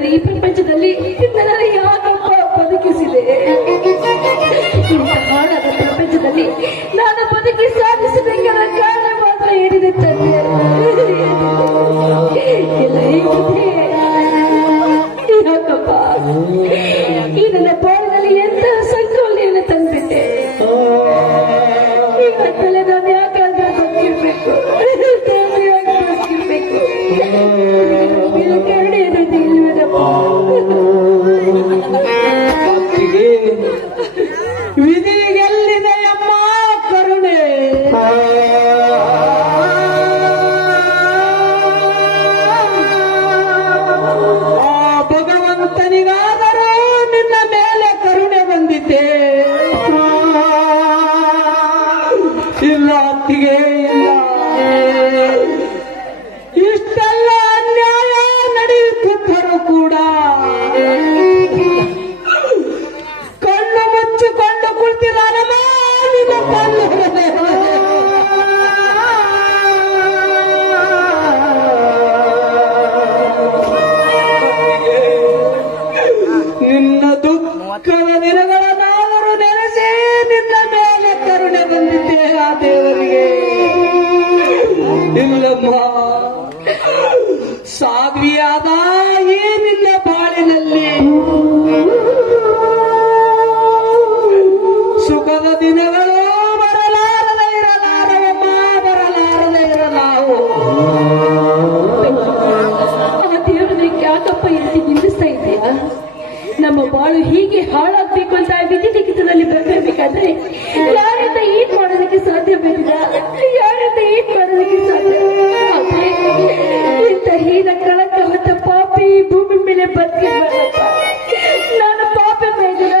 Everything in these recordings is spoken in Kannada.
ಇಲ್ಲದೆ ಈ ಪ್ರಪಂಚದಲ್ಲಿ ನನ್ನನ್ನು ಯಾಕಪ್ಪ ಬದುಕಿಸಿದೆ? ಇಂಥ ಹಾಳಾದ ಪ್ರಪಂಚದಲ್ಲಿ ನಾನು ಬದುಕಿ ಸಾಧಿಸಬೇಕಂದ ಕಾರಣ ಮಾತ್ರ ಏನಿದೆ ತಂದೆ? ಎಲ್ಲ ಹೇಗಿದೆ ಯಾಕಪ್ಪ? ಈ ನನ್ನ ಬಾಳಿನಲ್ಲಿ ಎಂತಹ ಸಂಕೋಲೆಯನ್ನು ತಂದ್ಬಿಟ್ಟೆ. ಈಗತ್ತಲೇ ನಾನು ಯಾಕಾದ್ರೆ ಬದುಕಿರ್ಬೇಕು? ವಿಧಿಗೆಲ್ಲಿದೆಯಮ್ಮ ಕರುಣೆ? ಆ ಭಗವಂತನಿಗಾದರೂ ನಿನ್ನ ಮೇಲೆ ಕರುಣೆ ಬಂದಿದ್ದೆ. ಇಲ್ಲ ಅತ್ತಿಗೆ, ಇಲ್ಲ. ಇಷ್ಟೆಲ್ಲ ಅನ್ಯಾಯ ನಡೆಯುತ್ತಿದ್ದರೂ ಕೂಡ ಕಣ್ಣು ಮುಚ್ಚಿಕೊಂಡು ಕುಳಿತಿದ್ದಾನಮ್ಮ ನಿನ್ನ ಕಣ್ಣು. ನಿನ್ನ ದುಃಖದ ದಿನಗಳನ್ನಾದರೂ ನೆನೆಸಿ ನಿನ್ನ ಮೇಲೆ ಕರುಣೆ ಬಂದಿದ್ದೆ ಆ ದೇವರಿಗೆ. ಇಲ್ಲಮ್ಮ, ಸಾಧ್ವಿಯಾದ ಈ ನಿನ್ನ ಬಾಳಿನಲ್ಲಿ ಸುಖದ ದಿನಗಳು ಬರಲಾರದೆ ಇರಲಾರವಮ್ಮ, ಬರಲಾರದೆ ಇರಲಾವು. ಆ ದೇವರನ್ನ ಯಾಕಪ್ಪ ಇಲ್ಲಿ ನಿಲ್ಲಿಸ್ತಾ ಇದೆಯಾ? ನಮ್ಮ ಬಾಳು ಹೀಗೆ ಹಾಳಾಗ್ಬೇಕು ಅಂತ ವಿಧಿ ಲಿಖಿತದಲ್ಲಿ ಬರಬೇಕಾದ್ರೆ ಯಾರಿಂದ ಈಟ್ ಮಾಡೋದಕ್ಕೆ ಸಾಧ್ಯ ಬೇಕಿಲ್ಲ? ಯಾರಿಂದ ಈಟ್ ಮಾಡೋದಕ್ಕೆ ಸಾಧ್ಯ? ಇಂಥ ಹೀನ ಕಳಕ ಹೊತ್ತ ಪಾಪಿ ಭೂಮಿ ಮೇಲೆ ಬದುಕಿರಲ್ಲಪ್ಪ. ನಾನು ಪಾಪಿ ಬೇಡ.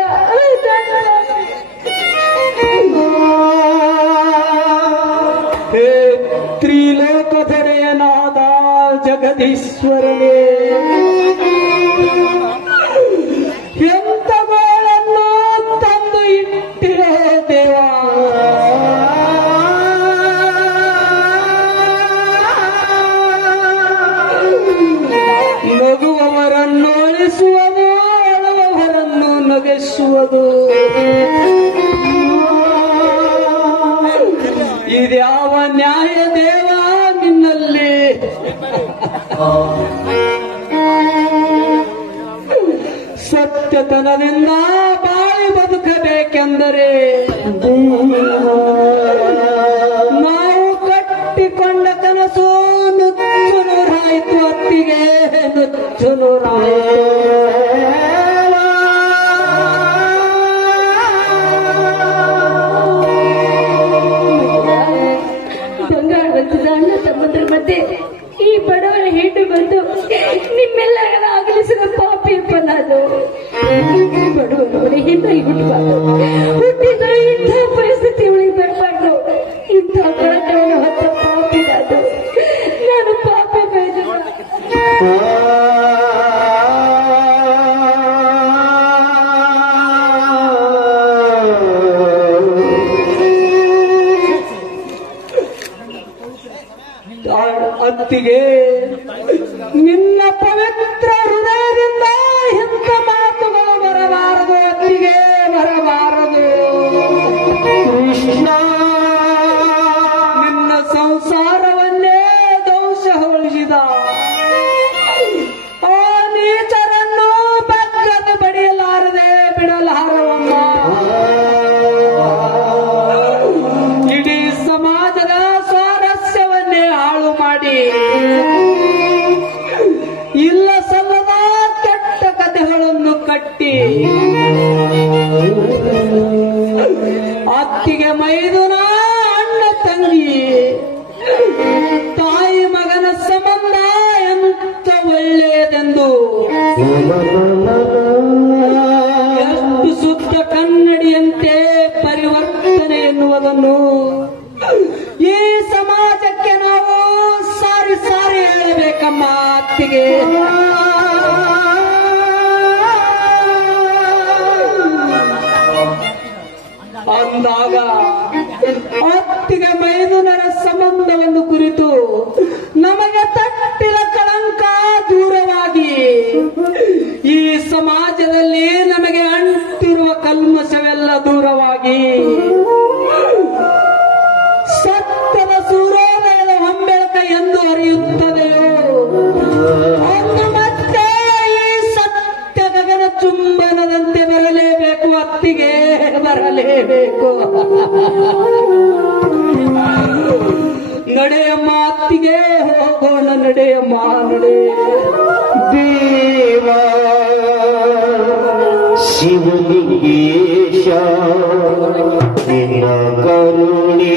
ಹೇ ತ್ರಿಲೋಕಧರೆಯನಾದ ಜಗದೀಶ್ವರನೇ, ಎಂತ ಗೋಳನ್ನು ತಂದು ಇಟ್ಟಿರೋ ದೇವ. ನಗುವವರನ್ನು ಅಳಿಸುವುದು, ಅಳುವವರನ್ನು ನಗಿಸುವುದು. ಇದ್ಯಾವ ನ್ಯಾಯ ದೇವ ನಿನ್ನಲ್ಲಿ? ಸತ್ಯತನದಿಂದ ಬಾಳಿ ಬದುಕಬೇಕೆಂದರೆ ನಾವು ಕಟ್ಟಿಕೊಂಡ ಕನಸು ನುಚ್ಚು ನೂರಾಯಿತು ಅತ್ತಿಗೆ, ನುಚ್ಚು ನೂರಾಯಿತು. ಬಂಗಾರವಂತದ ಅಣ್ಣ ತಮ್ಮಂದ್ರ ಮಧ್ಯೆ ಈ ಬಡವರ ಹೆಣ್ಣು ಬಂದು ನಿಮ್ಮೆಲ್ಲರನ್ನ ಅಗಲಿಸಿದ ಪಾಪಿಯಪ್ಪ ನಾನು. ಬಡವರ ಹಿಂದೆ ಹುಟ್ಟಬಾರ್ದು, ಹುಟ್ಟಿದ್ರೆ ಇಂಥ ಪರಿಸ್ಥಿತಿ ಒಳಗೆ ಬರಬಾರ್ದು. ಇಂಥ ಕಳಕವನ್ನು ಹೊತ್ತ ಪಾಪಿ ನಾನು ಪಾಪಿ ಬೇಡ. ಅತ್ತಿಗೆ, ನಿನ್ನ ಪವಿತ್ರ ಹೃದಯದಿಂದ ಇಂಥ ಮಾತುಗಳು ಬರಬಾರದು ಅತ್ತಿಗೆ, ಬರಬಾರದು. ಕೃಷ್ಣ ನಿನ್ನ ಸಂಸಾರವನ್ನೇ ದೋಷಗೊಳಿಸಿದ ಆ ನೀಚರನ್ನು ಬಗ್ಗದ ಬಡಿಯಲಾರದೆ ಬಿಡಲಾರವಮ್ಮ. ಇಡೀ ಸಮಾಜದ ಸ್ವಾರಸ್ಯವನ್ನೇ ಹಾಳು ಮಾಡಿ ಇಲ್ಲ ಸಲ್ಲದ ಕೆಟ್ಟ ಕಥೆಗಳನ್ನು ಕಟ್ಟಿ ಅತ್ತಿಗೆ ಮೈದುನ ಅಣ್ಣ ತಂಗಿ ತಾಯಿ ಮಗನ ಸಂಬಂಧ ಎಂತ ಒಳ್ಳೆಯದೆಂದು ಎಷ್ಟು ಶುದ್ಧ ಕನ್ನಡಿಯಂತೆ ಪರಿವರ್ತನೆ ಎನ್ನುವುದನ್ನು ಈ ಸಮಾಜಕ್ಕೆ ನಾವು ಸಾರಿ ಸಾರಿ ಹೇಳಬೇಕಮ್ಮ ಅತ್ತಿಗೆ. ಅಂದಾಗ ಅತ್ತಿಗೆ ಮೈದುನರ ಸಂಬಂಧವನ್ನು ಕುರಿತು ನಮಗೆ ತಟ್ಟಿದ ಕಳಂಕ ದೂರವಾಗಿ ಸಮಾಜದಲ್ಲಿ ನಮಗೆ ಅಂಟಿರುವ ಕಲ್ಮಶವೆಲ್ಲ ದೂರವಾಗಿ ಸತ್ಯದ ಸೂರ್ಯೋದಯದ ಹೊಂಬೆಳಕ ಎಂದು ಹರಿಯುತ್ತದೆಯೋ ಅಂದು ಮತ್ತೆ ಈ ಸತ್ಯ ಗಗನ ಚುಂಬನದಂತೆ ಬರಲೇಬೇಕು, ಅತ್ತಿಗೆ ಬರಲೇಬೇಕು. ನಡೆಯಮ್ಮ ಅತ್ತಿಗೆ, ಹೋಗೋಣ ನಡೆಯಮ್ಮ, ನಡೆ. ದೇವ ಶಿವಲಿಂಗೇಶ ನಿನ್ನ ಕರುಣೆ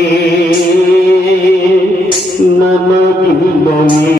ನಮಗಿಲ್ಲವೇ?